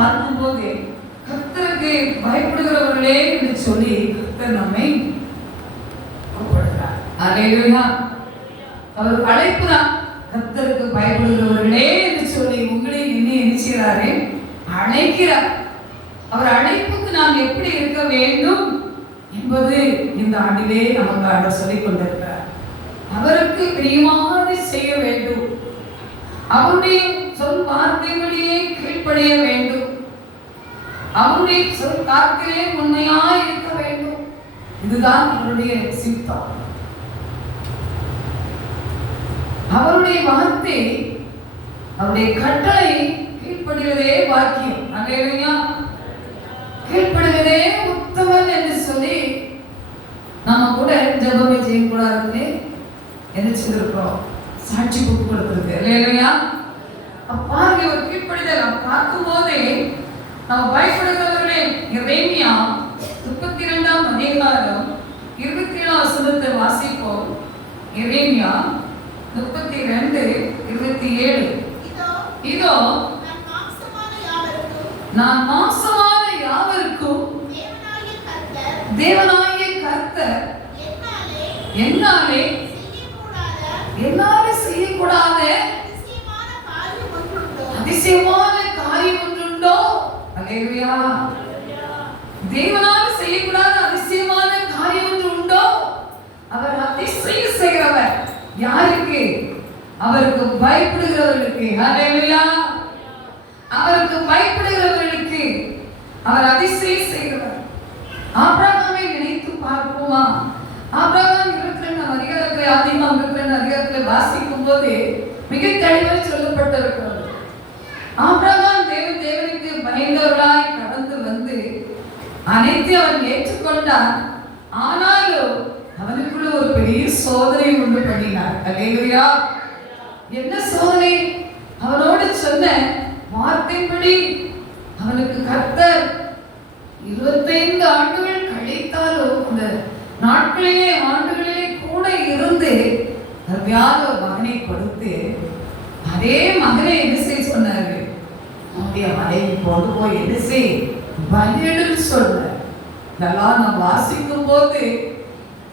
பார்க்கும்போது கர்த்தருக்கு பயப்படுகிறவர்களே என்று சொல்லி கர்த்தர் நம்மை கூப்பிடுகிறார். அல்லேலூயா. அவர் அழைப்புதான். கர்த்தருக்கு பயப்படுகிறவர்களே என்று சொல்லி உங்களை என்ன செய்கிறாரே அழைக்கிறார். அவர் அழைப்புக்கு நாம் எப்படி இருக்க வேண்டும் என்பது இந்த ஆண்டிலே நமக்கு ஆண்டவர் சொல்லிக் கொண்டிருக்கிறார். அவருக்கு பிரியமானதை செய்ய வேண்டும், அவருடைய சொல் வார்த்தைகளிலே கீழ்ப்படிய வேண்டும், அவருடைய சொல் வார்த்தையிலே உண்மையாய் இருக்க வேண்டும். இதுதான் அவருடைய சித்தம். அவருடைய வார்த்தை, அவருடைய கட்டளை கீழ்ப்படுவதே பாக்கியம். அல்லேலூயா. கீழ்ப்படுவதே உத்தமன் என்று சொல்லி நாம கூட ஜெபமே செய்யக்கூடாதுன்னு என்ன செய்திருக்கிறோம், சாட்சி புக்கு கொடுத்திருக்கு. அல்லேலூயா. பாருங்க, ஒரு கீழ்ப்படிதல் பார்க்கும் போதே நம்ம பயப்படுகிறவர்களே. எரேமியா 32ஆம் அதிகாரம் 27ஆம் வசனத்தை வாசிப்போம். எரேமியா 32:27. இதோ நான் மாம்சமான யாவருக்கும் தேவனாகிய கர்த்தர் என்னாலே செய்யக்கூடாத அதிசயமான காரியம் ஒன்றுண்டோ? அல்லேலூயா. தேவனால செய்யக்கூடாத அதிசயமான காரியம் ஒன்று உண்டோ? அவர் அதிசயம் செய்கிறவர். யாருக்கு? அவருக்கு பயப்படுகிறவர்களுக்கு. அல்லேலூயா. அவருக்கு பயப்படுகிறவர்களுக்கு அவர் அதிசயம் செய்கிறவர். ஆபிரகாமை நினைத்து பார்ப்போமா? ஆபிரகாம் 22ஆம் அதிகாரத்தில், ஆதியாகமம் 22ஆம் அதிகாரத்தில் வாசிக்கும் போது மிக தெளிவாக சொல்லப்பட்டிருக்கிறது. ஆபிரகாம் தேவனுக்கு பயந்தவர்களாய் கடந்து வந்து அனைத்து அவன் ஏற்றுக்கொண்டான். ஆனாலும் அவனுக்குள்ள ஒரு பெரிய சோதனை உண்டு பண்ணினார். அல்லேலூயா. என்ன சோதனை? அவனோடு சொன்ன வார்த்தைப்படி அவனுக்கு கர்த்தர் 25 ஆண்டுகள் கழித்தாலும் அந்த நாட்களிலே ஆண்டுகளிலே கூட இருந்து அருமையான ஒரு மகனை கொடுத்து அதே மகனை என்ன செய்ய சொன்னாரு? அவனுடைய மனைவி கொண்டு போய் என்ன செய் பலியிடு சொன்னார். இதெல்லாம் நாம் வாசிக்கும் போது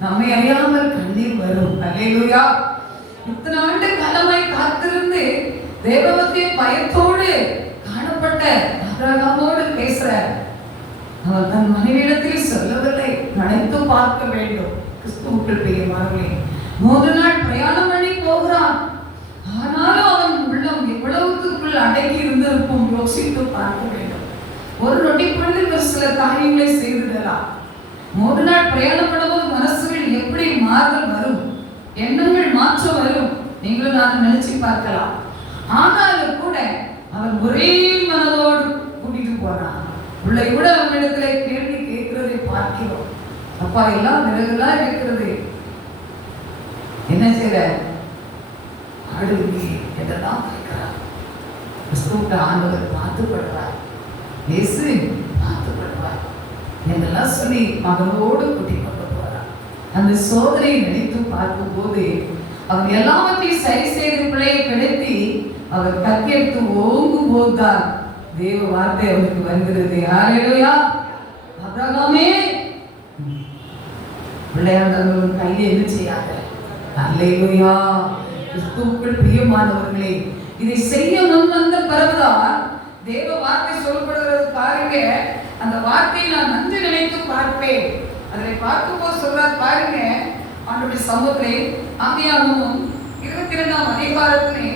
நம்மை அறியாமல் கண்ணீர் வரும். அல்லேலூயா. இத்தனை ஆண்டு காலமாய் காத்திருந்து தேவபக்தி பயத்தோடு காணப்பட்ட ஆபிரகாமோடு பேசுறார். அவர் தன் மனைவியிடத்தில் சொல்லவில்லை, நினைத்து பார்க்க வேண்டும். கிறிஸ்துவுக்குள் பிரியமானவர்களே, 3 நாள் பிரயாணம் பண்ணி போகிறான். ஆனாலும் அவன் உள்ளம் எவ்வளவுக்குள் அடங்கி இருந்திருக்கும் யோசித்து பார்க்க வேண்டும். ஒரு நொடி பொழுதில் ஒரு சில காரியங்களை செய்துடலாம். 3 நாள் பிரயாணம் பண்ணும்போது மனசுகள் எப்படி மாறுதல் வரும், எண்ணங்கள் மாற்றம் வரும். நீங்களும் நான் நினைச்சு பார்க்கலாம். ஆனாலும் கூட அவன் ஒரே மனதோடு கூட்டிட்டு போனான். பிள்ளை கூட அவனிடத்துல கேள்வி கேட்கிறதை பார்க்கிறோம். அப்பா எல்லாம் விலகுலாம் இருக்கிறது, என்ன செய்யற ஆடுவி என்றெல்லாம் கேட்கிறார். கிறிஸ்துவுக்கு ஆண்டவர் பார்த்துப்படுவார், இயேசு பார்த்துப்படுவார் என்றெல்லாம் சொல்லி மகனோடு கூட்டிக் கொண்டு போறார். அந்த சோதனையை நினைத்து பார்க்கும் போது அவர் எல்லாவற்றையும் சரி செய்து பிள்ளையை கிடைத்தி அவர் கத்தியெடுத்து ஓங்கும் போதுதான் தேவ வார்த்தை அவருக்கு வருகிறது. ஹல்லேலூயா. ஆபிரகாமே பிள்ளையாண்டவர்கள் கையை என்ன செய்யாத. ஹல்லேலூயா. கிறிஸ்துவுக்குள் பிரியமானவர்களே, இதை செய்ய முன் வந்த பிறகுதான் தேவ வார்த்தை சொல்லப்படுகிறது. பாருங்க, அந்த வார்த்தையை நான் நன்றி நினைத்து பார்ப்பேன். அதை பார்க்கும்போது சொல்றார் பாருங்க, ஆண்டவருடைய சமூகத்திலே ஆதியாகமம் 22ஆம் அதிகாரத்திலே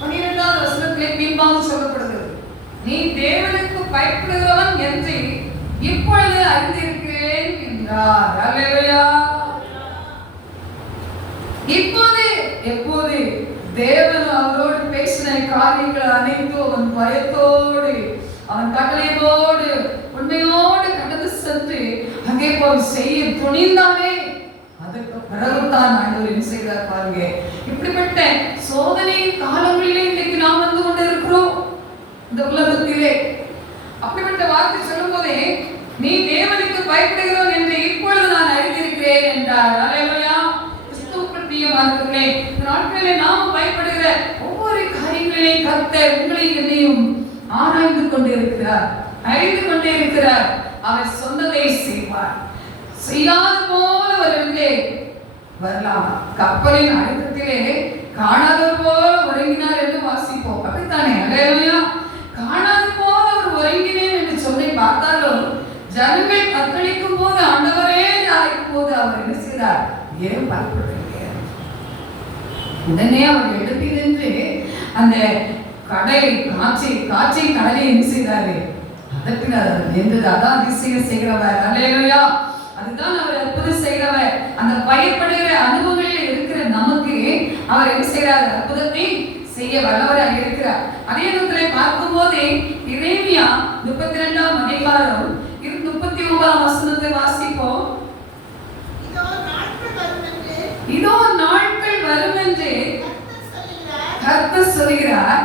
12ஆம் வசனத்திலே பின்பாக சொல்லப்படுகிறது. நீ தேவனுக்கு பயப்படுகிறவன் என்று இப்பொழுது அறிந்திருக்கிறேன் என்றார். அல்லேலூயா. இப்போது எப்போது தேவன் அவரோடு பேசின காரியங்கள் அனைத்தும் அவன் பயத்தோடு அவன் கட்டளையோடு உண்மையோடு கடந்து சென்று அங்கே போய் செய்ய துணிந்தானே, அதற்கு பிறகுதான் ஆண்டவர் என்ன செய்தார் பாருங்க. இப்படிப்பட்ட சோதனை காலங்களிலே இன்னைக்கு நாம் வந்து கொண்டு இருக்கிறோம் இந்த உலகத்திலே. அப்படிப்பட்ட வார்த்தை சொல்லும் போதே நீ தேவனுக்கு பயப்படுகிறவன் என்று இப்பொழுது நான் அறிந்திருக்கிறேன் என்றார். அல்லேலூயா. கிறிஸ்துவுக்குள் பிரியமானவர்களே, இந்த நாட்களிலே நாம் பயப்படுகிற ஒவ்வொரு காரியங்களையும் கர்த்தர் உங்களையும் என்னையும் ஆராய்ந்து கொண்டே இருக்கிறார், அறிந்து கொண்டே இருக்கிறார். அவர் சொன்னதை செய்வார். செய்யாத போல வருவதே வரலாம். கப்பலின் அழுத்தத்திலே காணாதவர் போல உறங்கினார் என்று வாசிப்போம். அப்படித்தானே? அல்லேலூயா. காணாத போல அவர் உறங்கினேன் என்று சொல்லி பார்த்தாலும் ஜனங்கள் தத்தளிக்கும் போது, ஆண்டவரே அழைக்கும் போது அவர் என்ன செய்தார்? ஏன் பயப்படுறீங்க? உடனே அவர் எழுப்பி நின்று அந்த காட்சி கடலை என்ன செய்தாரு? அதட்டினார். நின்றது. அதான் அதிசயம் செய்கிறவர். அல்லேலூயா. அதுதான் அவர் அற்புதம் செய்கிறவர். அந்த பயப்படுகிற அனுபவங்களில் இருக்கிற நமக்கு அவர் என்ன செய்கிறார்? அற்புதத்தை செய்ய வல்லவராக இருக்கிறார். அதே நேரத்தில் பார்க்கும் போதே எரேமியா 32ஆம் அதிகாரம் 39ஆம் வசனத்தை வாசிப்போம். இதோ நாட்கள் வரும் என்று கர்த்தர் சொல்கிறார்.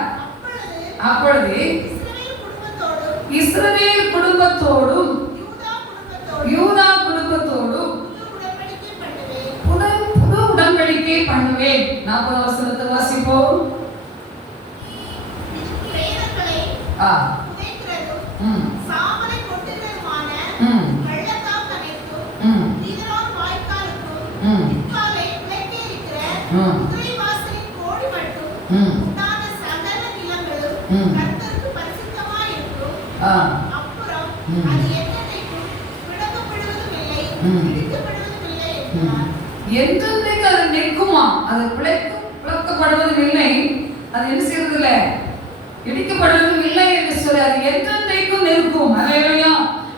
அப்பொழுது இஸ்ரவேல் குடும்பத்தோடும் யூதா குடும்பத்தோடும் புது உடன்படிக்கை பண்ணுவேன். 40ஆம் வசனத்தை வாசிப்போம். என்றைக்கு அது நிற்குமா? அது பிளக்கப்படுவதும் இல்லை, அது என்ன செய்வதில்லை, இடிக்கப்படுவதும் இல்லை என்று சொல்லி அது என்றைக்கும் நிற்கும். அல்லேலூயா.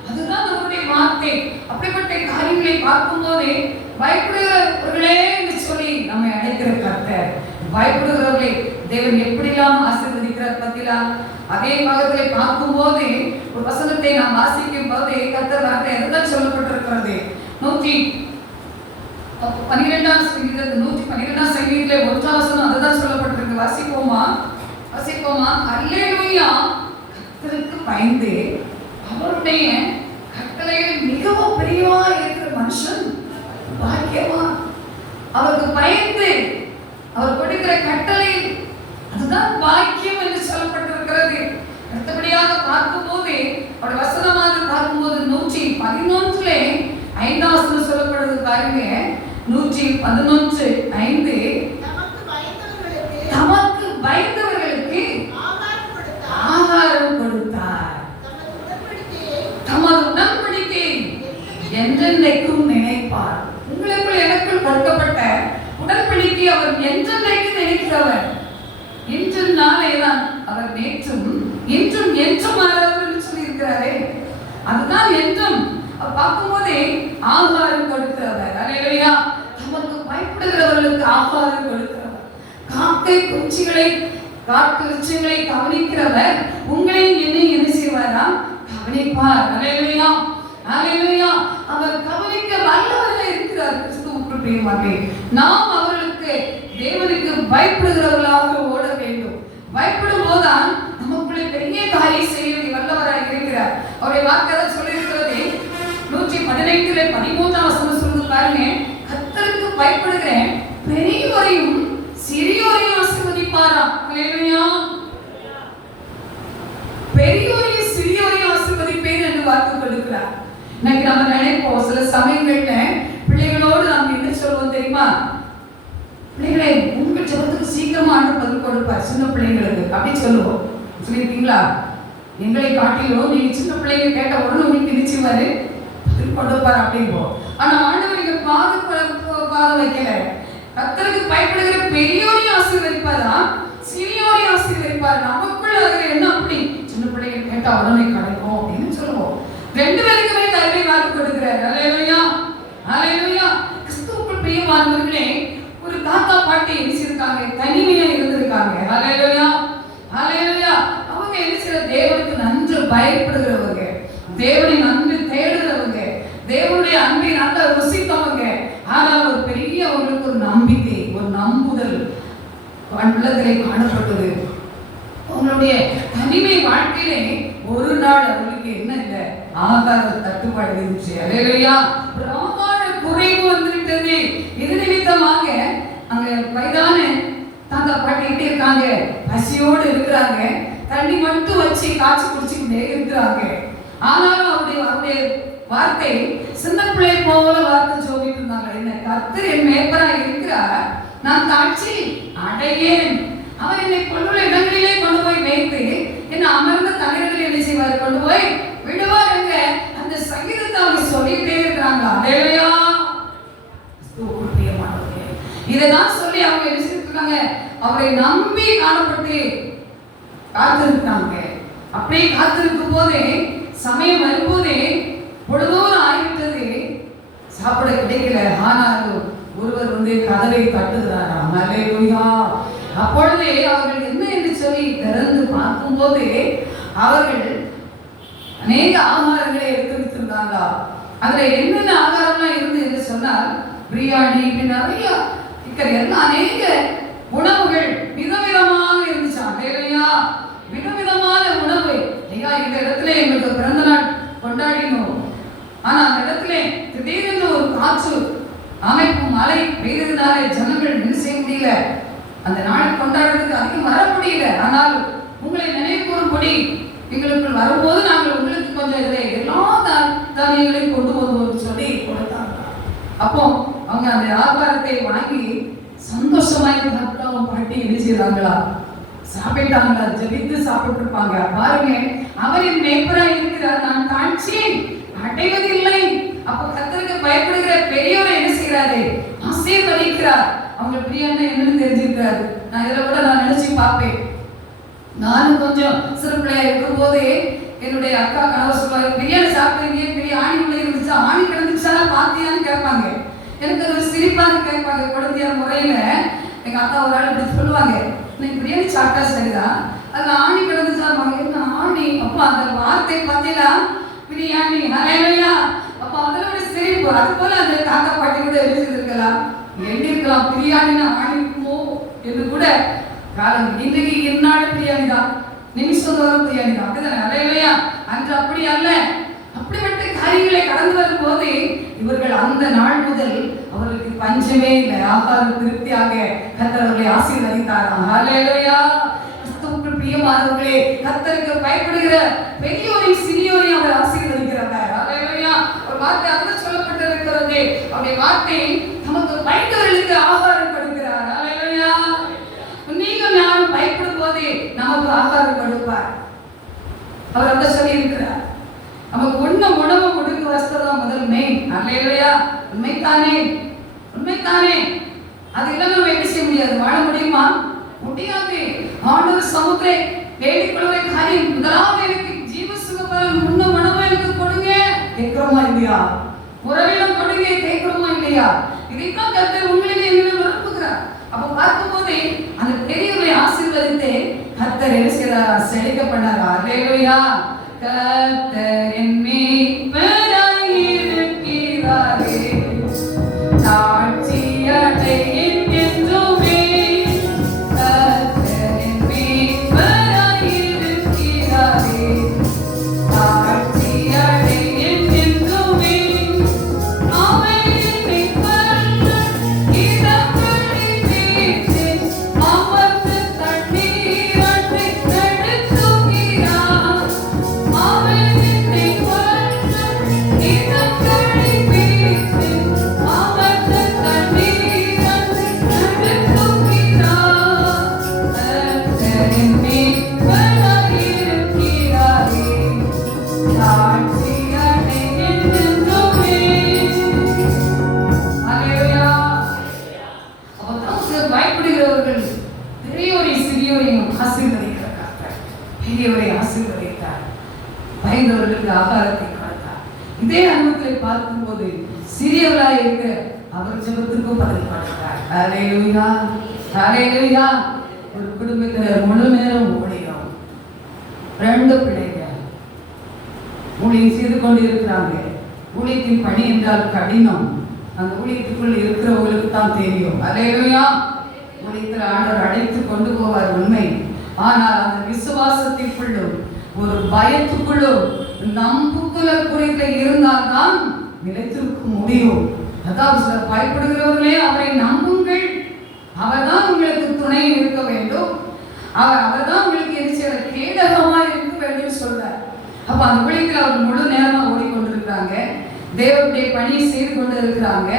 அதுதான் நம்முடைய வார்த்தை. அப்படிப்பட்ட காரியங்களை பார்க்கும் போதே பயப்படுகிறவர்களே என்று சொல்லி நம்மை அழைக்கிற கர்த்தர். பயப்படுகிறவர்களே தேவன் எப்படிலாம் ஆசீர்வதிக்கிறார் பார்த்தீங்களா? அதே பாகத்திலே பார்க்கும் போது ஒரு வசனத்தை நாம் வாசிக்கும் போது கர்த்தர் வார்த்தை எதுதான் சொல்லப்பட்டிருக்கிறது? 112ஆம் சங்கீதத்திலே 1ஆம் வசனம் அதுதான் சொல்லப்பட்டிருக்கு. வாசிப்போமா? அல்லேலூயா. கர்த்தருக்கு பயந்து அவருடைய கட்டளையில் மிகவும் பிரியமா இருக்கிற மனுஷன் பாக்கியமா. அவருக்கு பயந்து அவர் கொடுக்கிற கட்டளை அதுதான் பாக்கியம் என்று சொல்லப்பட்டிருக்கிறது. அடுத்தபடியாக பார்க்கும்போது அவருடைய வசனமாக பார்க்கும்போது 111 5ஆம் வசனம் சொல்லப்படுவது பாருங்க. 111:5 தமக்கு பயந்தவர்களுக்கு ஆகாரம் கொடுத்தார். தமது உடன்படிக்கை என்றென்றைக்கும் நினைப்பார். உங்களுக்குள் எனக்குள் கொடுக்கப்பட்ட உடன்படிக்கை அவர் என்றென்றைக்கும் நினைக்கிறவர். இன்று நாளேதான் அவர் நேற்றும் இன்றும் என்றும் மாறாதவர் சொல்லி இருக்கிறாரே. அதுதான் என்றும் பார்க்கும்போதே ஆகாரம் கொடுக்கிறவர். அல்லேலூயா. தமக்கு பயப்படுகிறவர்களுக்கு ஆகாரம் கொடுக்கிறவர். காக்கை குச்சிகளை காட்டு விருட்சங்களை கவனிக்கிறவர் உங்களை என்ன செய்வாரா? கவனிப்பார். அல்லேலூயா. அல்லேலூயா. அவர் கவனிக்க வல்லவராக இருக்கிறார். கிறிஸ்துவுக்குள் பிரியமானவர்களே, நாம் அவர்களுக்கு தேவனுக்கு பயப்படுகிறவர்களாக ஓட வேண்டும். பயப்படும் போதுதான் நமக்குள்ளே பெரிய காரியம் செய்ய வல்லவராக இருக்கிறார். அவருடைய வார்த்தை சொல்லியிருக்கிறது 115:13ஆம் வசனம் சொல்லுது பாருங்க. கர்த்தருக்கு பயப்படுகிற பெரியோரையும் சிறியோரையும் ஆசீர்வதிப்பாராம். அல்லேலூயா. பெரியோரையும் சிறியோரையும் ஆசீர்வதிப்பேன் என்று வாக்கு கொடுக்கிறார். இன்னைக்கு நம்ம நினைப்போம் சில சமயங்கள்ல பிள்ளைகளோடு நாம் என்ன சொல்லுவோம் தெரியுமா? பிள்ளைகளே உங்க ஜெபத்துக்கு சீக்கிரமா ஆண்டு பதில் கொடுப்பார் சின்ன பிள்ளைங்களுக்கு அப்படி சொல்லுவோம். சொல்லியிருக்கீங்களா? எங்களை காட்டிலும் நீங்க சின்ன பிள்ளைங்க கேட்ட உடனே உங்களுக்கு நிச்சயமாரு பதில் கொடுப்பார் அப்படின்போம். ஆனா ஆண்டவர் இங்க பாதம் வைக்கல. கர்த்தருக்கு பயப்படுகிற பெரியோரையும் ஆசீர்வதிப்பாரா, சிறியோரையும் ஆசீர்வதிப்பார். நமக்குள்ள அதுல என்ன அப்படி சின்ன பிள்ளைங்க கேட்டா உடனே கிடைக்கும் அப்படின்னு சொல்லுவோம். 2 பேருக்குமே கல்வி வாக்கு கொடுக்கிறார். அல்லேலூயா. அல்லேலூயா. கிறிஸ்துவுக்குள் பிரியமானவர்களே, ஒரு தாத்தா பாட்டி இருக்காங்க, தனிமையா இருந்திருக்காங்க. அல்லேலூயா. அல்லேலூயா. அவங்க என்ன செய்ய தேவனுக்கு நன்று பயப்படுகிறவங்க, தேவனை நன்று தேடுறவங்க, தேவனுடைய அன்பை நல்லா ருசித்தவங்க. ஆனால் ஒரு பெரிய அவங்களுக்கு ஒரு நம்பிக்கை, ஒரு நம்புதல் உள்ளத்திலே காணப்பட்டது. அவங்களுடைய தனிமை வாழ்க்கையிலே ஒரு நாள் அவங்களுக்கு என்ன இல்லை, ஆகார தட்டுப்பாடு இருந்துச்சு. அல்லேலூயா. ஒரு ஆகார குறைவு வந்துவிட்டது. இது நிமித்தமாக அங்க வயதான தாத்தா பாட்டிக்கிட்டே இருக்காங்க, பசியோடு இருக்கிறாங்க. தண்ணி மட்டும் வச்சு காய்ச்சி குடிச்சுக்கிட்டே இருக்கிறாங்க. ஆனாலும் அவருடைய வார்த்தை சின்ன பிள்ளை போல வார்த்தை சொல்லிட்டு இருந்தாங்க. என்ன கர்த்தர் என் மேய்ப்பரா இருக்கிறார், நான் தாழ்ச்சி அடையேன். அவர் என்னை கொண்டுள்ள இடங்களிலே கொண்டு போய் மேய்த்து என்ன அமர்ந்த தண்ணீர்களை என்ன செய்வார், கொண்டு போய் விடுவார் எங்க அந்த சங்கீதத்தை அவங்க சொல்லிட்டே இருக்கிறாங்க. அல்லேலூயா. இதைதான் சொல்லி அவங்க என்ன செய்திருக்காங்க, அவரை நம்பி காணப்பட்டு காத்திருக்காங்க. அப்படியே காத்திருக்கும் போதே சமயம் வரும்போதே பொழுதோறும் ஆகிவிட்டது, சாப்பிட கிடைக்கல. ஆனாலும் ஒருவர் வந்து கதவை தட்டுகிறாராம். அல்லேலூயா. அப்பொழுதே அவர்கள் என்ன என்று சொல்லி திறந்து பார்க்கும் போது அவர்கள் அநேக ஆகாரங்களை எடுத்து வைத்திருந்தாங்க. அதுல என்னென்ன ஆகாரம்லாம் இருந்து என்று சொன்னால் பிரியாணி, நிறைய எல்லாம் அநேக உணவுகள் விதவிதமாக இருந்துச்சு. அல்லேலூயா. விதவிதமான உணவு. ஐயா, இந்த இடத்துல எங்களுக்கு பிறந்த நாள் கொண்டாடினோம். ஆனா அந்த இடத்துல திடீரென்று ஒரு காற்று அமைப்பு மழை பெய்ததுனால ஜனங்கள் என்ன செய்ய முடியல, அந்த நாளை கொண்டாடுறதுக்கு அதிகம் வர முடியல. ஆனால் உங்களை நினைவு கூறும்படி எங்களுக்கு வரும்போது நாங்கள் உங்களுக்கு கொஞ்சம் இதில் எல்லா தானியங்களையும் கொண்டு வருவோம் சொல்லி கொடுத்தாங்க. அப்போ அவங்க அந்த ஆகாரத்தை வாங்கி சந்தோஷமாய் அவங்க பாட்டி என்ன செய்தாங்களா, சாப்பிட்டாங்களா, ஜெபித்து சாப்பிட்டு இருப்பாங்க. பாருங்க, அவரின் மேய்ப்பரா இருக்கிறார், நான் தாழ்ச்சி அடைவதில்லை. அப்ப கர்த்தருக்கு பயப்படுகிற பெரியவரை என்ன செய்யறாரு, ஆசீர்வதிக்கிறார். அவங்க பிரியாணி என்னன்னு தெரிஞ்சிருக்காரு. நான் இதில் கூட நான் நினைச்சு பார்ப்பேன். நானும் கொஞ்சம் சிறு பிள்ளையா இருக்கும் போது என்னுடைய அக்கா கணவர் சொல்லுவாங்க, பிரியாணி சாப்பிடுறீங்க, பெரிய ஆணி உள்ள இருந்துச்சா, ஆணி கிடந்துச்சா பாத்தியான்னு கேட்பாங்க. எனக்கு ஒரு சிரிப்பாக கேட்பாங்க. குழந்தையார் முறையில எங்க அக்கா ஒரு ஆள் இப்படி சொல்லுவாங்க, நீங்க பிரியாணி சாப்பிட்டா சரிதான், அதுல ஆணி கிடந்துச்சா, என்ன ஆணி? அப்போ அந்த வார்த்தை பார்த்தீங்களா, பிரியாணி. அல்லேலூயா. அப்போ அதுல ஒரு சிரிப்பு. அது போல அந்த தாத்தா பாட்டி கூட எழுதியிருக்கலாம், எழுதியிருக்கலாம் பிரியாணின்னு ஆணி இருக்குமோ என்று கூட. காலம் இன்றைக்கு என்னாலும் பிரியாணி தான், நிமிஷம் தோறும் பிரியாணி தான். அப்படிதானே? அல்லேலூயா. அன்று அப்படி அல்ல. அப்படிப்பட்ட காரியங்களை கடந்து வரும் போது இவர்கள் அந்த நாள் முதல் அவர்களுக்கு பஞ்சமே இல்லை, ஆகாரம் திருப்தியாக கர்த்தர் அவர்களை ஆசீர்வதித்தாராம். அல்லேலூயா. கிறிஸ்துவுக்குள் பிரியமானவர்களே, கர்த்தருக்கு பயப்படுகிற பெரியோரையும் சிறியோரையும் அவர் ஆசீர்வதிக்கிறார். அல்லேலூயா. ஒரு வார்த்தை அங்க சொல்லப்பட்டிருக்கிறது, அவருடைய வார்த்தை நமக்கு பயந்தவர்களுக்கு ஆகாரம் கொடுக்கிறார். அல்லேலூயா. நீங்கள் யாரும் பயப்படும் போது நமக்கு ஆகாரம் கொடுப்பார். அவர் அந்த சொல்லி இருக்கிறார். நமக்கு உணவு கொடுக்க வஸ்திரம் முதல் மெயின். அல்லேலூயா. உண்மைத்தானே, உண்மைத்தானே. அது இல்லாம நம்ம என்ன செய்ய முடியாது, வாழ முடியுமா? முடியாது. ஆண்டவர் சமுத்திரை வேடிக்கொள்வதை காரியம் முதலாவது எனக்கு ஜீவ சுகபலன் உணவு எனக்கு கொடுங்க கேட்கிறோமா இல்லையா? உறவிடம் கொடுங்க கேட்கிறோமா இல்லையா? இதைத்தான் கர்த்தர் உங்களிலே என்னிடம் விரும்புகிறார். அப்ப பார்க்கும்போதே அந்த பெரியவரை ஆசீர்வதித்து கர்த்தர் என்ன செய்தார், செழிக்க பண்ணார். அல்லேலூயா. கர்த்தர் என் மேய்ப்பராய் இருக்கிறாரே, தாழ்ச்சி அடையேன் என்றுமே. கர்த்தர் என் மேய்ப்பராய் இருக்கிறாரே, தாழ்ச்சி அடையேன் என்றுமே. அவர் என்னை பரந்த இடங்களில் வைத்து அமர்ந்த தண்ணீர் அண்டை நடத்துகிறார். அவர் என்னை பரந்த இடங்களில் வைத்து அமர்ந்த தண்ணீர் அண்டை நடத்துகிறார். கர்த்தர் என் மேய்ப்பராய் இருக்கிறாரே, தாழ்ச்சி அடையேன் என்றுமே. அல்லேலூயா. அப்ப தமக்கு பயப்படுகிறவர்கள் பெரியோரை சிறியோரையும் ஆசீர்வதிக்கிறார். கர்த்தர் பெரியோரை ஆசீர்வதித்தார், பயந்தவர்களுக்கு ஆகாரத்தை கொடுத்தார். இதே அனுபவத்தை பார்க்கும்போது சிறியவராய் இருக்கிற அவர் ஜெபத்துக்கும் பதில் கொடுத்தார். அல்லேலூயா. அல்லேலூயா. ஒரு குடும்பத்தினர் முழு நேரம் ஊழியம், 2 பிள்ளைங்க ஊழியம் செய்து கொண்டு இருக்கிறாங்க. ஊழியத்தின் பணி என்றால் கடினம். அந்த ஊழியத்துக்குள் இருக்கிறவங்களுக்கு தான் தெரியும். அல்லேலூயா. ஊழியத்தில் ஆண்டவர் அழைத்து கொண்டு போவார், உண்மை. ஆனால் அந்த விசுவாசத்திற்குள்ளும் ஒரு பயத்துக்குள்ளும் நம்புக்குள்ள குறித்த இருந்தால்தான் நிலைத்திருக்க முடியும். அதாவது சிலர் பயப்படுகிறவர்களே அவரை நம்புங்கள், அவர்தான் உங்களுக்கு துணை இருக்க வேண்டும். அவர் தான் உங்களுக்கு எரிச்சல கேடகமா இருக்க வேண்டும் சொல்றார். அப்ப அந்த ஊழியத்தில் அவர் முழு நேரமா ஓடிக்கொண்டிருக்கிறாங்க, தேவனுடைய பணியை செய்து கொண்டு இருக்கிறாங்க.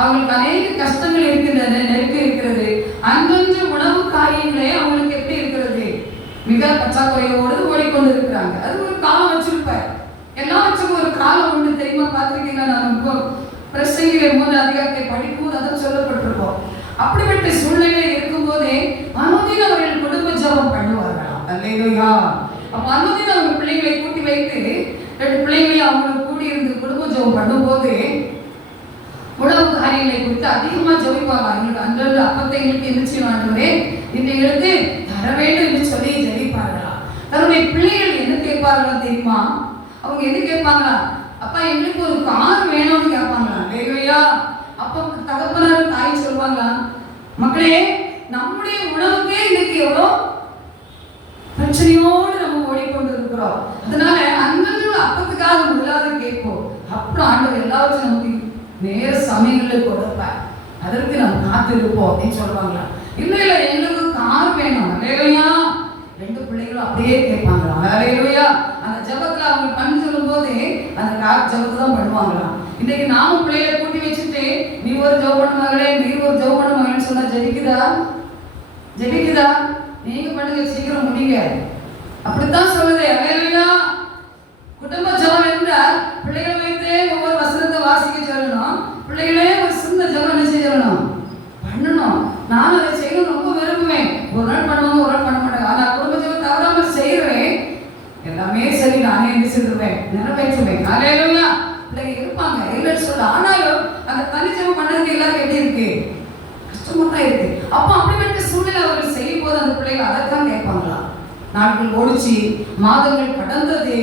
அவங்களுக்கு அநேக கஷ்டங்கள் இருக்கின்றன, நெருக்கம் இருக்கிறது. அங்கொன்று உணவு காரியங்களே அவங்களுக்கு எப்படி இருக்கிறது, மிக பற்றாக்குறையோடு ஓடிக்கொண்டு இருக்கிறாங்க. அது ஒரு காலம் வச்சிருப்பார், எல்லாவற்றுக்கும் ஒரு காலம் உண்டு. தெரியுமா, பார்த்திருக்கீங்களா? நம்ம பிரசங்கிலே 3 அதிகாரத்தை படிக்கும்போது அதான் சொல்லப்பட்டிருக்கோம். அப்படிப்பட்ட சூழ்நிலை இருக்கும் போதே அனுதினம் அவர்கள் குடும்ப ஜெபம் பண்ணுவார்களாம். அல்லேலூயா. அப்ப அனுதினம் அவங்க பிள்ளைகளை கூட்டி வைத்து 2 பிள்ளைகளையும் அவங்களுக்கு கூடி இருந்து குடும்ப ஜெபம் பண்ணும்போது உணவு காரியங்களை குறித்து அதிகமா ஜெபிப்பாங்க. எங்களுக்கு அன்றொரு அப்பத்தை எங்களுக்கு என்ன செய்யணும் ஆண்டவரே, இன்றைக்கு தர வேண்டும் என்று சொல்லி ஜெபிப்பார்களாம். தன்னுடைய பிள்ளைகள் என்ன கேட்பார்களா தெரியுமா? அவங்க என்ன கேட்பாங்களா? அப்பா எங்களுக்கு ஒரு கார் வேணும்னு கேட்பாங்களா? அல்லேலூயா. அப்ப தகப்பனார் தாய் சொல்லுவாங்களா, மக்களே நம்முடைய உணவுக்கே இன்னைக்கு எவ்வளோ பிரச்சனையோடு நம்ம ஓடிக்கொண்டு இருக்கிறோம். அதனால அன்று அப்பத்துக்காக முதலாவது கேட்போம், அப்புறம் ஆண்டவர் எல்லாவற்றும் நமக்கு நேர சமயங்களில் கொடுப்பார், அதற்கு நம்ம காத்திருப்போம் அப்படின்னு சொல்லுவாங்களா? இல்லை இல்லை எங்களுக்கு கார் வேணும். அல்லேலூயா. 2 பிள்ளைகளும் அப்படியே கேட்பாங்களா? அல்லேலூயா. அந்த ஜபத்துல அவங்க பண்ணி சொல்லும் போது அந்த கார் ஜபத்தை தான் பண்ணுவாங்களாம். இன்னைக்கு நாம பிள்ளைகளை கூட்டி வச்சுட்டு நீ ஒரு ஜெபம் பண்ண மகளே, நீ ஒரு ஜெபம் பண்ண மகள்னு சொன்னா ஜெபிக்குதா? ஜெபிக்குதா? நீங்க பண்ணுங்க, சீக்கிரம் முடிங்க, அப்படித்தான் சொல்லுது. அல்லேலூயா. குடும்ப ஜெபம் என்றால் பிள்ளைகளை வைத்து ஒவ்வொரு வசனத்தை வாசிக்க சொல்லணும். பிள்ளைகளே ஒரு சின்ன ஜெபம் என்ன செய்யணும், பண்ணணும். நானும் அதை செய்யணும் ரொம்ப விரும்புவேன். ஒரு நாள் பண்ணுவாங்க, ஒரு நாள் பண்ண மாட்டாங்க. ஆனா குடும்ப ஜெபம் தவறாமல் செய்கிறேன், எல்லாமே சரி நானே என்ன செய்வேன், நிறைவேற்றுவேன். அல்லேலூயா. பிள்ளைங்க இருப்பாங்க இல்லைன்னு சொல்ல, ஆனாலும் அந்த தனி ஜெபம் பண்ணதுக்கு எல்லாரும் எப்படி இருக்கு, கஷ்டமா தான் இருக்கு. அப்போ அப்படிப்பட்ட சூழ்நிலை அவர்கள் செய்யும் போது அந்த பிள்ளைகள் அதைத்தான் கேட்பாங்களா? நாட்கள் ஓடிச்சு, மாதங்கள் கடந்தது.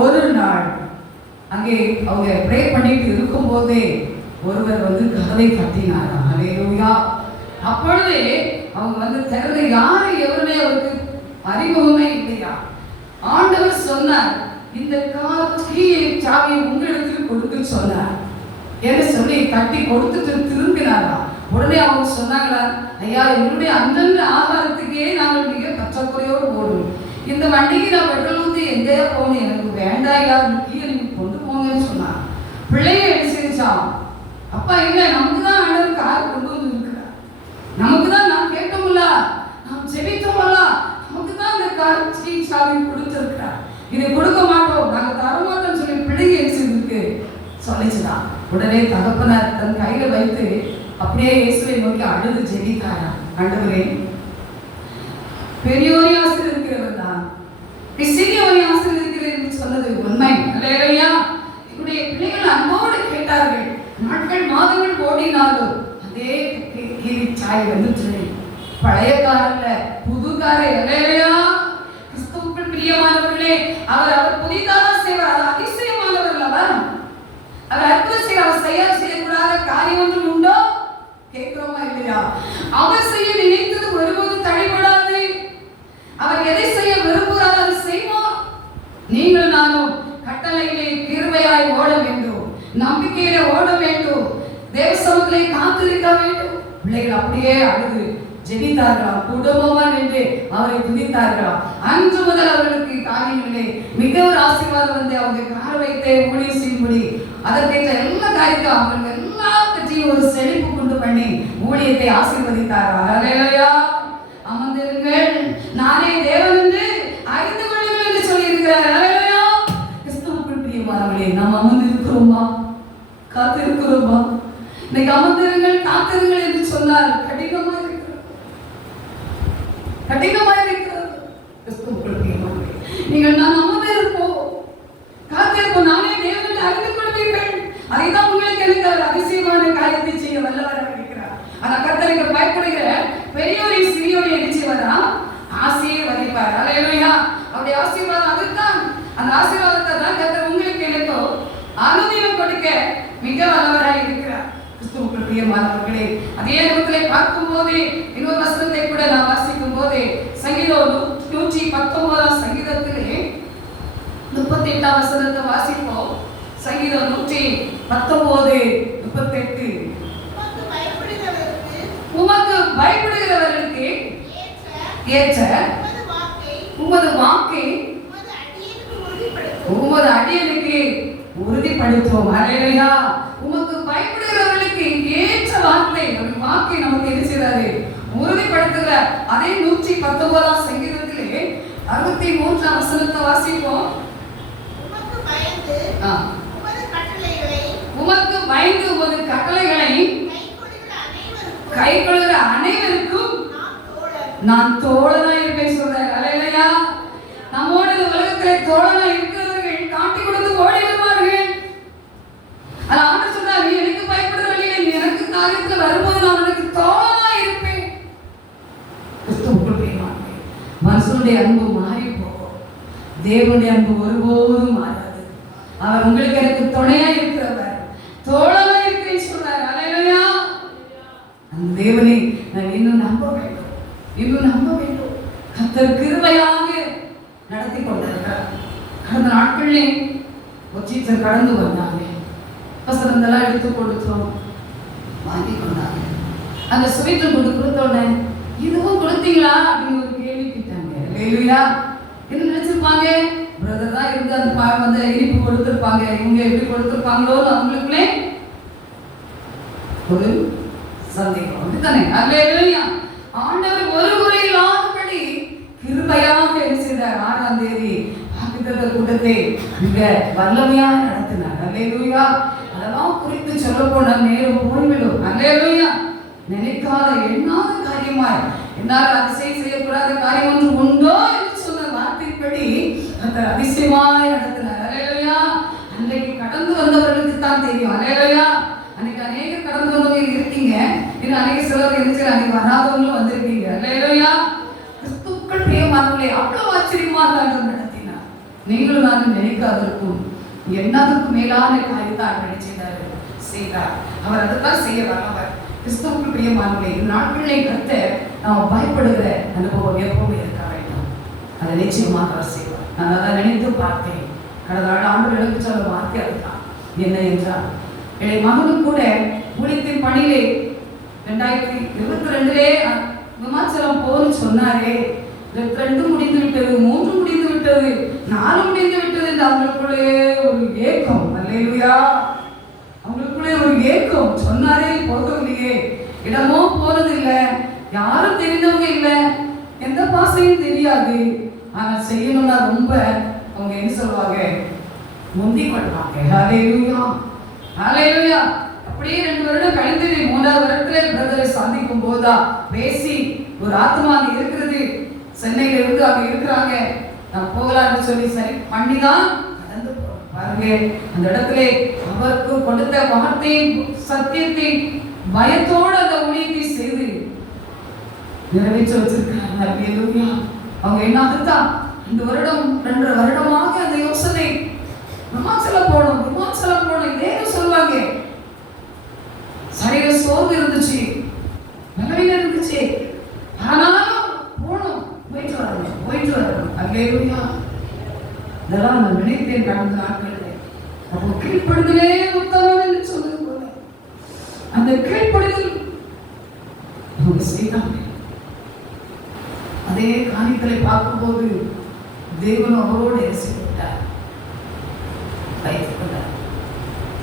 ஒரு நாள் அங்கே அவங்க ப்ரே பண்ணிட்டு இருக்கும் போதே ஒருவர் வந்து கதவை தட்டினாராம். அல்லேலூயா. அப்பொழுதே அவங்க வந்து திறந்து யாரு எவருமே அவருக்கு அறிமுகமே இல்லையா. ஆண்டவர் சொன்னார், இந்த சாவியை உங்களிடத்துக்கு கொடுத்து சொன்னார் என்று சொல்லி தட்டி கொடுத்துட்டு திரும்பினாரா. உடனே அவங்க சொன்னாங்களா, ஐயா என்னுடைய அன்றன்று ஆகாரத்துக்கே நாங்கள் மிக பற்றாக்குறையோடு போடுவோம், இந்த வண்டிக்கு நான் பெட்ரோல் ஊற்றி எங்கேயா போகணும், எனக்கு வேண்டாம் ஐயா, கீழே நீங்க கொண்டு போங்கன்னு சொன்னார். பிள்ளைய எடுத்துச்சான். அப்பா இல்லை, நமக்கு தான் ஆண்டவர் கார் கொண்டு வந்து இருக்கிறார், நமக்கு தான் நான் கேட்டோம்ல, நாம் ஜெபித்தோம்ல, நமக்கு தான் அந்த கார் சாவி கொடுத்திருக்கிறார், இதை கொடுக்க மாட்டோம், நாங்க தரமாட்டோம்னு சொல்லி பிள்ளைங்க எடுத்துருக்கு சொல்லிச்சுதான். உடனே தகப்பனார் தன் கையில வைத்து அப்படியே இயேசுவை நோக்கி அழுது ஜெபித்தாரா. ஆண்டவரே, பெரியோரை ஆசீர்வதிக்கிறவர் தான், சிறியோரை ஆசீர்வதிக்கிறேன் என்று சொன்னது உண்மை. அல்லேலூயா. என்னுடைய பிள்ளைகள் அன்போடு கேட்டார்கள். நாட்கள் மாதங்கள் ஓடினாலும் அதே சாய் வந்துச்சு. பழைய காரில் புது காரை. அல்லேலூயா. கிறிஸ்துவுக்குள் பிரியமானவர்களே, அவர் புதிதாக செய்வார், அது அதிசயமானவர் அல்லவா? அவர் அற்புதம் செய்ய, அவர் செய்யக்கூடாத காரியம் ஒன்றும் உண்டோ? கேட்கிறோமா இல்லையா? அவர் செய்ய நினைத்தது ஒருபோதும் தடைபடாது. அவர் எதை செய்ய விரும்புகிறார் அதை செய்வார். நீங்கள் நானும் கட்டளையிலே கிருபையாய் ஓட வேண்டும், நம்பிக்கையிலே ஓட வேண்டும், தேவ சமூகத்திலே காத்திருக்க வேண்டும். பிள்ளைகள் அப்படியே அழுது ஜெபித்தார்களாம், குடும்பமா நின்று அவரை துதித்தார்களாம். அன்று முதல் அவர்களுக்கு காரியங்களிலே மிக ஒரு ஆசீர்வாதம் வந்து அவங்க கார வைத்தே ஊழியம் செய்யும்படி அதற்கேற்ற எல்லா காரியத்தையும் அவங்களுக்கு எல்லாத்தையும் ஒரு செழிப்பு கொண்டு பண்ணி ஊழியத்தை ஆசீர்வதித்தார்கள். அல்லேலூயா. அமர்ந்திருங்கள், நானே தேவன் என்று அறிந்து கொள்ளுங்கள் என்று சொல்லி இருக்கிறார். அல்லேலூயா. கிறிஸ்துவுக்குள் பிரியமானவர்களே, நாம் அமர்ந்திருக்கிறோமா, காத்திருக்கிறோமா? இன்னைக்கு அமர்ந்திருங்கள், காத்திருங்கள் என்று சொன்னால் கடினமா இருக்கிறது, கடினமாக இருக்கிறது. கிறிஸ்துவுக்குள் பிரியமானவர்களே, நீங்கள் நான் அமர்ந்திருப்போம், காத்திருப்போம், நானே தேவன் அறிந்து கொள்வீர்கள். அதைதான் உங்களுக்கு எனக்கு ஒரு அதிசயமான காரியத்தை செய்ய வல்லவராக இருக்கிறார். ஆனா கர்த்தருக்கு பயப்படுகிற பெரியோரை சிறியோரை என்ன செய்வாரா? ஆசீர்வதிப்பார். அல்லேலூயா. அவருடைய ஆசீர்வாதம் அதுதான். அந்த ஆசீர்வாதத்தை தான் கர்த்தர் உங்களுக்கு எனக்கோ அனுதினம் கொடுக்க மிக வல்லவராக இருக்கிறார். கிறிஸ்துவுக்குள் பிரியமானவர்களே, அதே நேரத்திலே பார்க்கும் போதே இன்னொரு வசனத்தை கூட நான் வாசிக்கும் போதே சங்கீதம் 119 சங்கீதத்திலே 38 வசனத்தை வாசிப்போம். சங்கீதம் 119:38. உமக்கு பயப்படுகிறவர்களுக்கு ஏற்ற உமது வாக்கை உமது அடியனுக்கு உறுதிப்படுத்துவோம். அல்லேலூயா. உமக்கு பயப்படுகிறவர்களுக்கு ஏற்ற வாக்கை நமக்கு என்ன செய்றாரு? உறுதிப்படுத்துகிறார். அதே 119ஆம் சங்கீதத்திலே 63ஆம் வசனத்தை வாசிப்போம். உமக்கு பயந்து உமது கட்டளைகளை கைக்கொள்கிற அனைவருக்கும் நான் தோழனாய் இருப்பேன் சொல்றார். அல்லேலூயா. நம்மோடு இந்த உலகத்திலே தோழனாய் இருக்கிறவர்கள் காட்டி கொடுத்து ஓடி வருவார்கள். அது ஆண்டவர் சொல்றார், நீ எனக்கு பயப்படுறவர்களே, நீ எனக்கு காரியத்தில் வரும்போது நான் உனக்கு தோழனாய் இருப்பேன். மனுஷனுடைய அன்பு மாறி போகும், தேவனுடைய அன்பு ஒருபோதும் மாறாது. அவர் உங்களுக்கு எனக்கு துணையா இருக்கிறவர், தோழனா இருக்கிறேன்னு சொல்றாரு. அல்லேலூயா. அந்த தேவனை நான் இன்னும் நம்ப வேண்டும், இன்னும் நம்ப வேண்டும். கர்த்தர் கிருபையாக நடத்தி கொண்டிருக்கிறார். கடந்த நாட்களிலே ஒச்சீச்சர் கடந்து வந்தாங்க, வசனந்தெல்லாம் எடுத்து கொடுத்தோம், வாங்கி கொண்டாங்க. அந்த சுவீட்டை கொடுத்தோடனே இதுவும் கொடுத்தீங்களா அப்படின்னு ஒரு கேள்வி கேட்டாங்க. அல்லேலூயா. என்ன நினைச்சிருப்பாங்க? பிரதர் தான் இருந்து அந்த இனிப்பு கொடுத்திருப்பாங்க, இவங்க எப்படி கொடுத்திருப்பாங்களோன்னு அவங்களுக்குள்ளே ஒரு சந்தேகம். அப்படித்தானே? அல்லேலூயா. ஆண்டவர் ஒரு முறை இல்லாதபடி கிருபையாக என்ன செய்தார்? 6ஆம் தேதி வாக்குத்தத்த கூட்டத்தை மிக வல்லமையாக நடத்தினார். அல்லேலூயா. அதெல்லாம் குறித்து சொல்ல போனால் நேரம் போய்விடும். அல்லேலூயா. நினைக்காத எண்ணாத காரியமாய் என்னால் அதிசயம் செய்யக்கூடாத காரியம் ஒன்று உண்டோ என்று சொன்ன வார்த்தைப்படி கர்த்தர் அதிசயமாய் நடத்தினார். அல்லேலூயா. அன்றைக்கு கடந்து வந்தவர்களுக்கு தான் தெரியும். அல்லேலூயா. அன்னைக்கு அநேக கடந்து வந்தவங்க இருக்கீங்க, இன்னும் அநேக சிலர் இருந்துச்சு, அன்னைக்கு வராதவங்களும் வந்திருக்கீங்க. அல்லேலூயா. கிறிஸ்துவுக்குள் பிரியமானவர்களே, அவ்வளவு ஆச்சரியமாக நடத்தினார். நீங்களும் நானும் நினைக்காதற்கும் எண்ணாதற்கும் மேலான காரியத்தை நினைச்சிட்டாரு, செய்தார். அவர் அதைத்தான் செய்ய வரவர். கிறிஸ்துவுக்குள் பிரியமானவர்களே, இந்த நாட்களிலே கர்த்தர் நாம் பயப்படுகிற அனுபவம் எப்பவுமே இருக்க வேண்டும். அதை நிச்சயமாக அவர் செய்வார். நான் அதை நினைத்து பார்த்தேன். கடந்த நாள் ஆண்டு சொல்ல வார்த்தை அதுதான். என்ன என்றால், என்னுடைய மகனும் கூட ஊழியத்தின் பணியிலே 2022 விமாச்சலம் போன்னு சொன்னாரே, 2 முடிந்து விட்டது, 3 முடிந்து விட்டது, 4 முடிந்து விட்டது என்று அவங்களுக்குள்ளே ஒரு ஏக்கம். அல்லேலூயா. அவங்களுக்குள்ளே ஒரு ஏக்கம். சொன்னாரே போகவில்லையே, இடமோ போறதில்லை, யாரும் தெரிந்தவங்க இல்லை, எந்த பாசையும் தெரியாது. ஆனால் செய்யணும்னா ரொம்ப அவங்க என்ன சொல்லுவாங்க? முந்திக் கொள்வாங்க. ஹல்லேலூயா. ஹல்லேலூயா. அப்படியே 2 வருடம் கழிந்தது. 3ஆவது வருடத்திலே பிரதரை சந்திக்கும் போதா பேசி, ஒரு ஆத்மா அங்க இருக்கிறது, சென்னையில இருந்து அங்க இருக்கிறாங்க, நான் போகலான்னு சொல்லி சரி பண்ணிதான் கடந்து பாருங்க. அந்த இடத்துல அவருக்கு கொடுத்த வார்த்தையின் சத்தியத்தை பயத்தோடு அந்த ஊழியத்தை செய்து நிறைவேற்ற வச்சிருக்கிறாங்க. அல்லேலூயா. அவங்க என்ன ஆகுதா, 2 வருடம் 2.5 வருடமாக அந்த யோசனை, விமாச்சலம் போகணும், விமாச்சலம் போகணும், இதே சொல்லுவாங்க. சரீர சோர்வு இருந்துச்சு, பலவீனம் இருந்துச்சு, ஆனாலும் போகணும், போயிட்டு வரணும், போயிட்டு வரணும். அல்லேலூயா. இதெல்லாம் நான் நினைத்தேன் கடந்த நாட்களில். அப்போ கீழ்ப்படுதலே உத்தமம் என்று சொன்னது போல அந்த கீழ்ப்படுதல் அவங்க செய்தாங்க. அதே காரியங்களை பார்க்கும்போது தேவன் அவரோடு செய்துவிட்டார், வைத்துக் கொண்டார்.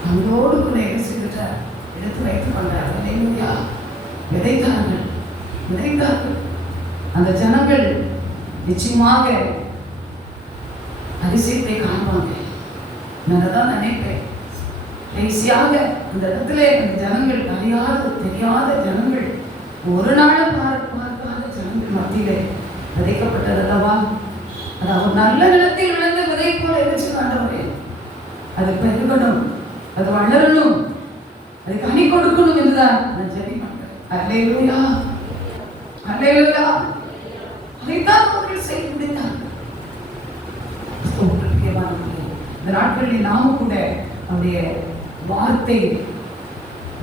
அவரோடு கூட என்ன செய்துட்டார்? எடுத்து வைத்துக் கொண்டார். அல்லேலூயா. விதைத்தார்கள், விதைத்தார்கள். அந்த ஜனங்கள் நிச்சயமாக அதிசயத்தை காண்பாங்க. நான் தான் நினைப்பேன். கடைசியாக அந்த இடத்துல அந்த ஜனங்கள் அறியாத தெரியாத ஜனங்கள், ஒரு நாள் பார்க்காத ஜனங்கள் மத்தியிலே விதைக்கப்பட்டதல்லவா? அது அவர் நல்ல நிலத்தில் விழுந்த விதை போல இருந்துச்சு. ஆண்டவரே, அது பெருகணும், அது வளரணும், அது கனி கொடுக்கணும் என்றுதான் நான் ஜெபிப்பேன். அல்லேலூயா. அல்லேலூயா. அதைத்தான் அவர்கள் செய்து முடித்தார். இந்த நாட்களில் நாமும் கூட அவருடைய வார்த்தை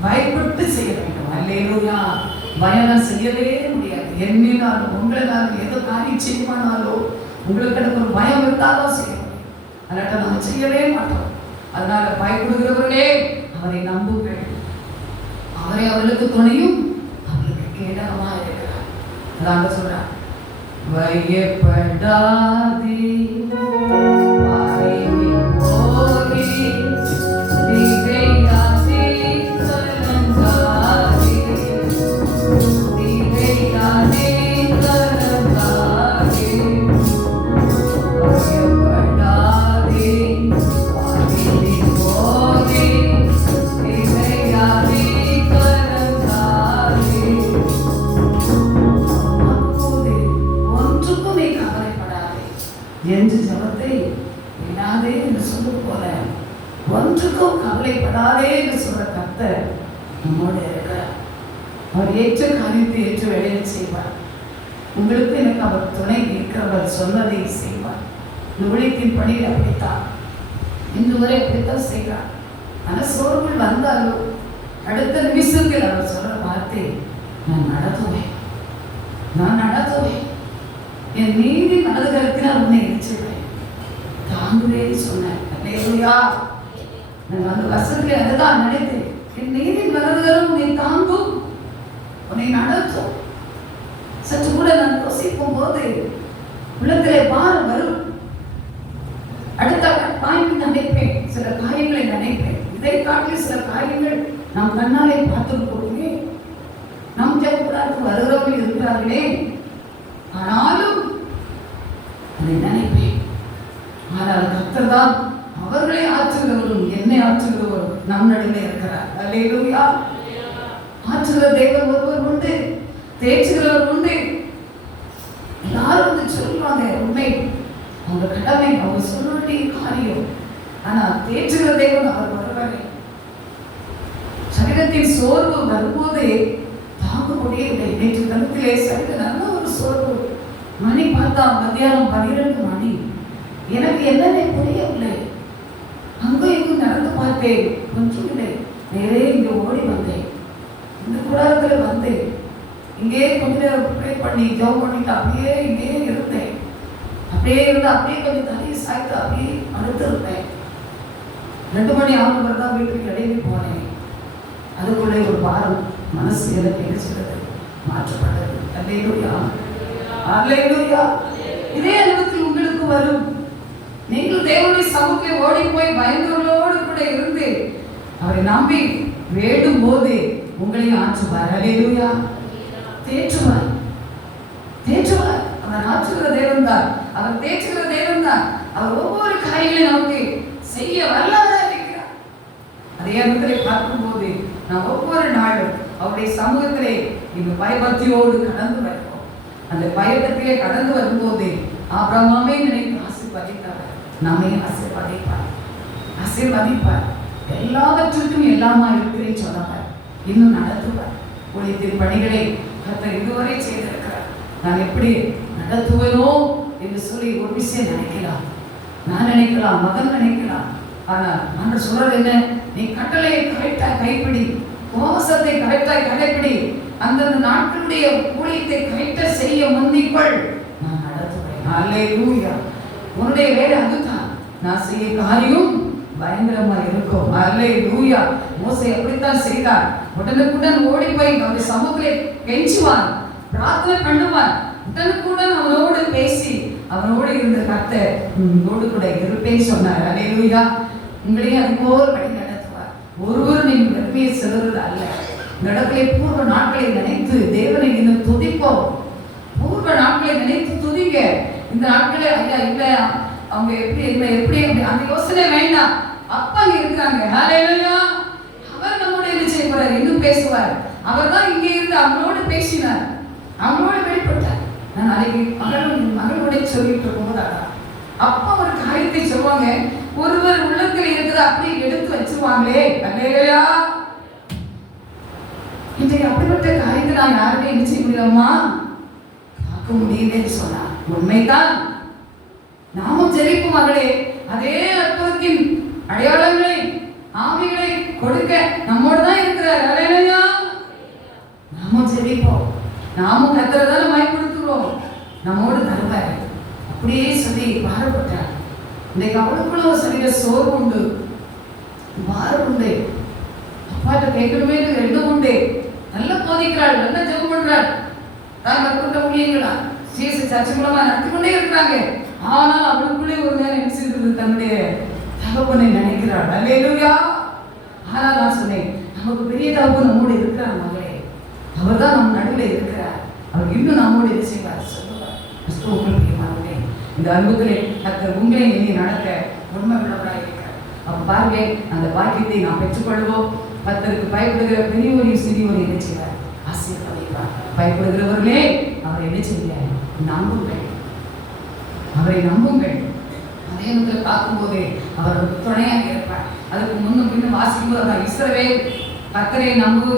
பயப்பட்டு செய்ய வேண்டும். அல்லேலூயா. பயம் செய்யவே முடியாது. எண்ணினாலும் உங்களால் ஏதோ காரியம் செய்யுமானாலோ உங்களுக்கு எனக்கு ஒரு பயம் இருந்தாலும் செய்ய முடியும். அதனால நம்ம செய்யவே மாட்டோம். அதனால பயப்படுகிறவர்களே அவரை நம்புங்கள். அவரை அவர்களுக்கு துணையும் அவர்களுக்கு கேடகமாக இருக்கிறார். அதான் சொல்றார், பயப்படாதே என்று ஜபத்தை விடாதே என்று சொல்வது போல ஒன்றுக்கும் கவலைப்படாதே என்று சொல்ற கர்த்தர் நம்மோடு இருக்கிறார். அவர் ஏற்ற காரியத்தை ஏற்ற வேலையை செய்வார். உங்களுக்கு எனக்கு அவர் துணை இருக்கிறவர் சொன்னதை செய்வார். இந்த ஊழியத்தின் பணியில் அப்படித்தான் இன்று வரை அப்படித்தான் செய்கிறார். ஆனால் சோர்வுகள் வந்தாலும் அடுத்த நிமிஷத்தில் அவர் சொல்ற வார்த்தை, நான் நடத்துவேன், என் நீதி மனதுகரத்தினால் உன்னை எரிச்சிடுவேன், தாங்குவேன்னு சொன்னேன். நான் அந்த வசனத்தை அதுதான் நினைத்தேன். என் நீதி மனதுகரம் உன்னை தாங்கும், உன்னை நடத்தும். சற்று கூட நான் யோசிக்கும் போது உள்ளத்திலே பாரம் வரும். அடுத்த பாயிண்ட் நினைப்பேன், சில காரியங்களை நினைப்பேன். இதை காட்டி சில காரியங்கள் நாம் கண்ணாலே பார்த்துருக்கோமே, நம் ஜெபக்கூடாது வருகிறவர்கள் இருக்கிறார்களே, ஆனாலும் அதை நினைப்பேன். ஆனால் கர்த்தர் தான் அவர்களை ஆற்றுகிறவரும் என்னை ஆற்றுகிறவரும் நம் நடுவே இருக்கிறார். அல்லேலூயா. ஆற்றுகிற தேவன் ஒருவர் உண்டு, தேற்றுகிறவர் உண்டு. எல்லாரும் வந்து சொல்லுவாங்க உண்மை, அவங்க கடமை, அவங்க சொல்ல வேண்டிய காரியம். ஆனால் தேற்றுகிற தேவன் அவர் வருவாரே. சரீரத்தின் சோர்வு வரும்போதே தாங்க முடியவில்லை. நேற்று கருத்திலே சரீர நல்ல ஒரு சோர்வு. மணி பார்த்தா மத்தியானம் 12 மணி. எனக்கு என்னன்னே புரியவில்லை. அங்கே இங்கும் நடந்து பார்த்தேன், கொஞ்சம் இல்லை. நேரே இங்கே ஓடி வந்தேன். இந்த கூடாரத்தில் வந்தேன். இங்கே கொஞ்ச நேரம் ப்ரே பண்ணி ஜெபம் பண்ணிட்டு அப்படியே இங்கே இருந்தேன். அப்படியே இருந்து அப்படியே கொஞ்சம் தலையை சாய்த்து அப்படியே அடுத்து இருந்தேன். 2 மணி ஆகும்போது தான் வீட்டுக்கு இடையே போனேன். அதுக்குள்ளே ஒரு பாரம் மனசு எனக்கு இருக்கிறது, மாற்றப்பட்டது. அல்லேலூயா, அல்லேலூயா. இதே அனுபவத்தில் உங்களுக்கு வரும். நீங்கள் தேவனுடைய சமூகத்தை ஓடி போய் பயந்தவர்களோடு கூட இருந்து அவரை நம்பி வேடும் போது உங்களையும் ஆற்றுவார். அல்லேலூயா. தேற்றுவார். அவர் ஆற்றுகிற தேவன் தான், அவர் தேற்றுகிற தேவன் தான். அவர் ஒவ்வொரு காரியங்களையும் நமக்கு செய்ய வல்லவராக இருக்கிறார். அதே இடத்திலே பார்க்கும்போது நாம் ஒவ்வொரு நாளும் அவருடைய சமூகத்திலே இந்த பயபக்தியோடு கடந்து வருவோம். அந்த பயபக்தியிலே கடந்து வரும்போது ஆபிரகாமை நினைத்து ஆசீர்வதித்தார், நம்மை ஆசீர்வதிப்பார். எல்லாவற்றுக்கும் எல்லாமா இருக்கிறேன் சொன்னவர், இன்னும் நடத்துவார். ஊழியத்தின் பணிகளை கர்த்தர் இதுவரை செய்திருக்கிறார். நான் எப்படி நடத்துவேனோ என்று சொல்லி ஒரு விஷயம் நினைக்கலாம், நான் நினைக்கலாம், மகன் நினைக்கலாம். ஆனால் நான் சொல்றது என்ன, நீ கட்டளையை கரெக்டாக கைப்பிடி, உபவாசத்தை கரெக்டாக கடைப்பிடி, அந்தந்த நாட்களுடைய ஊழியத்தை கரெக்டாக செய்ய முந்திக்கொள், நான் நடத்துவேன். அல்லேலூயா. உன்னுடைய வேலை அதுதான். நான் செய்ய காரியம் பயங்கரமா இருக்கும். அல்லேலூயா. மோசே அப்படித்தான் செய்தார். உடனுக்குடன் ஓடி போய் அவருடைய சமூகத்திலே கெஞ்சுவான், பிரார்த்தனை பண்ணுவான். உடனுக்குடன் அவனோடு பேசி அவனோடு இருந்த கர்த்தர் உங்களோடு கூட இருப்பேன்னு சொன்னார். அல்லேலூயா. உங்களையும் அதுபோல் வழி நடத்துவார். ஒருவர் நீங்கள் வெறுமையை செல்வது அல்ல. இந்த இடத்திலே பூர்வ நாட்களை நினைத்து தேவனை இன்னும் துதிப்போம். பூர்வ நாட்களை நினைத்து துதிங்க. இந்த நாட்களே ஐயா இல்லை, அவங்க எப்படி இல்லை, எப்படி அந்த யோசனை வேண்டாம். அப்பா இருக்கிறாங்க. ஹல்லேலூயா. அவர் நம்மோட என்ன செய்ய போறார், இன்னும் பேசுவார். அவர் தான் இங்கே இருந்து அவங்களோடு பேசினார், அவங்களோட வெளிப்பட்டார். நான் நாளைக்கு மகளோட சொல்லிட்டு இருக்கும்போது அப்பா ஒரு காரியத்தை சொல்லுவாங்க, ஒருவர் உள்ளத்தில் இருக்குது அப்படியே எடுத்து வச்சிருவாங்களே. அல்லேலூயா. இன்றைக்கு அப்படிப்பட்ட காரியத்தை நான் யாருமே என்ன செய்ய முடியலம்மா, காக்க முடியலன்னு சொன்னார். உண்மைதான். நாமும் ஜெபிக்கும் மகளே, அதே அற்புதத்தின் அடையாளங்களை ஆவிகளை கொடுக்க நம்மோடு தான் இருக்கிறார். அல்லேலூயா. நாமும் ஜெபிப்போம், நாமும் கர்த்தரை மகிமைப்படுத்துவோம், நம்மோடு தருவார். அப்படியே சொல்லி பாரப்பட்டார். இன்றைக்கு அவளுக்குள்ள சரீர சோர்வு உண்டு, பாரம் உண்டு, அப்பாட்ட கேட்கணுமே எண்ணம் உண்டு. நல்லா போதிக்கிறாள், நல்லா ஜெபம் பண்றாள். தான் கற்கொண்ட ஊழியங்களா ஜீசஸ் சர்ச் மூலமா நடத்தி கொண்டே இருக்கிறாங்க. ஆனால் அவளுக்குள்ளே ஒரு நேரம் என்ன செய்கிறது, தன்னுடைய தகப்பனை நினைக்கிறாள். அல்லேலூயா. ஆனால் நான் சொன்னேன், நமக்கு பெரிய தகப்பன் நம்மோடு இருக்கிறார் மகளே. அவர் தான் நம்ம நடுவில் இருக்கிறார். அவர் இன்னும் நம்மோடு என்ன செய்வார் சொல்லுவார். பிரியமானவர்களே, இந்த அனுபவத்திலே கர்த்தர் உங்களை நீங்க நடக்க உண்மை உள்ளவராக இருக்கிறார். அப்ப பாருங்க, அந்த பாக்கியத்தை நாம் பெற்றுக்கொள்வோம். கர்த்தருக்கு பயப்படுகிற பெரியவரையும் சிறியவரையும் என்ன செய்வார், ஆசீர்வதிப்பார். பயப்படுகிறவர்களே அவரை என்ன செய்ய, நம்புங்கள், அவரை நம்புங்கள். அதே நேரத்தில் பார்க்கும்போது அவர் துணையாக இருப்பார். அதுக்கு முன்னும் பின்னும் வாசிக்கும்போது அவர் இஸ்ரவேல் கர்த்தரை நம்பு,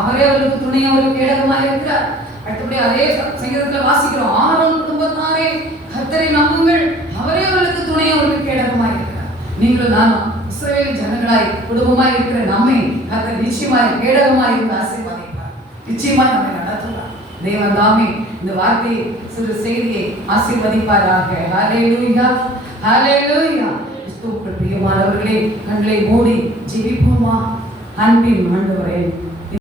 அவரே அவர்களுக்கு துணை, அவர்களுக்கு கேடகமாக இருக்கிறார். அடுத்தபடி அதே சங்கீதத்தில் வாசிக்கிறோம், ஆரோன் குடும்பத்தாரே கர்த்தரை நம்புங்கள், அவரே அவர்களுக்கு துணை, அவர்களுக்கு கேடகமாக இருக்கிறார். நீங்களும் நானும் இஸ்ரவேல் ஜனங்களாய் குடும்பமாய் இருக்கிற நம்மை கர்த்தர் நிச்சயமாய் கேடகமாய் இருந்து ஆசீர்வதிப்பார். நிச்சயமாய் நம்மை நடத்துவார். தேவன் தாமே இந்த வார்த்தையை சிறு செய்தியை ஆசீர்வதிப்பாராக. ஹல்லேலூயா, ஹல்லேலூயா. கிறிஸ்துவுக்குள் பிரியமானவர்களே, கண்களை மூடி ஜெபிப்போமா. அன்பின் ஆண்டவரே,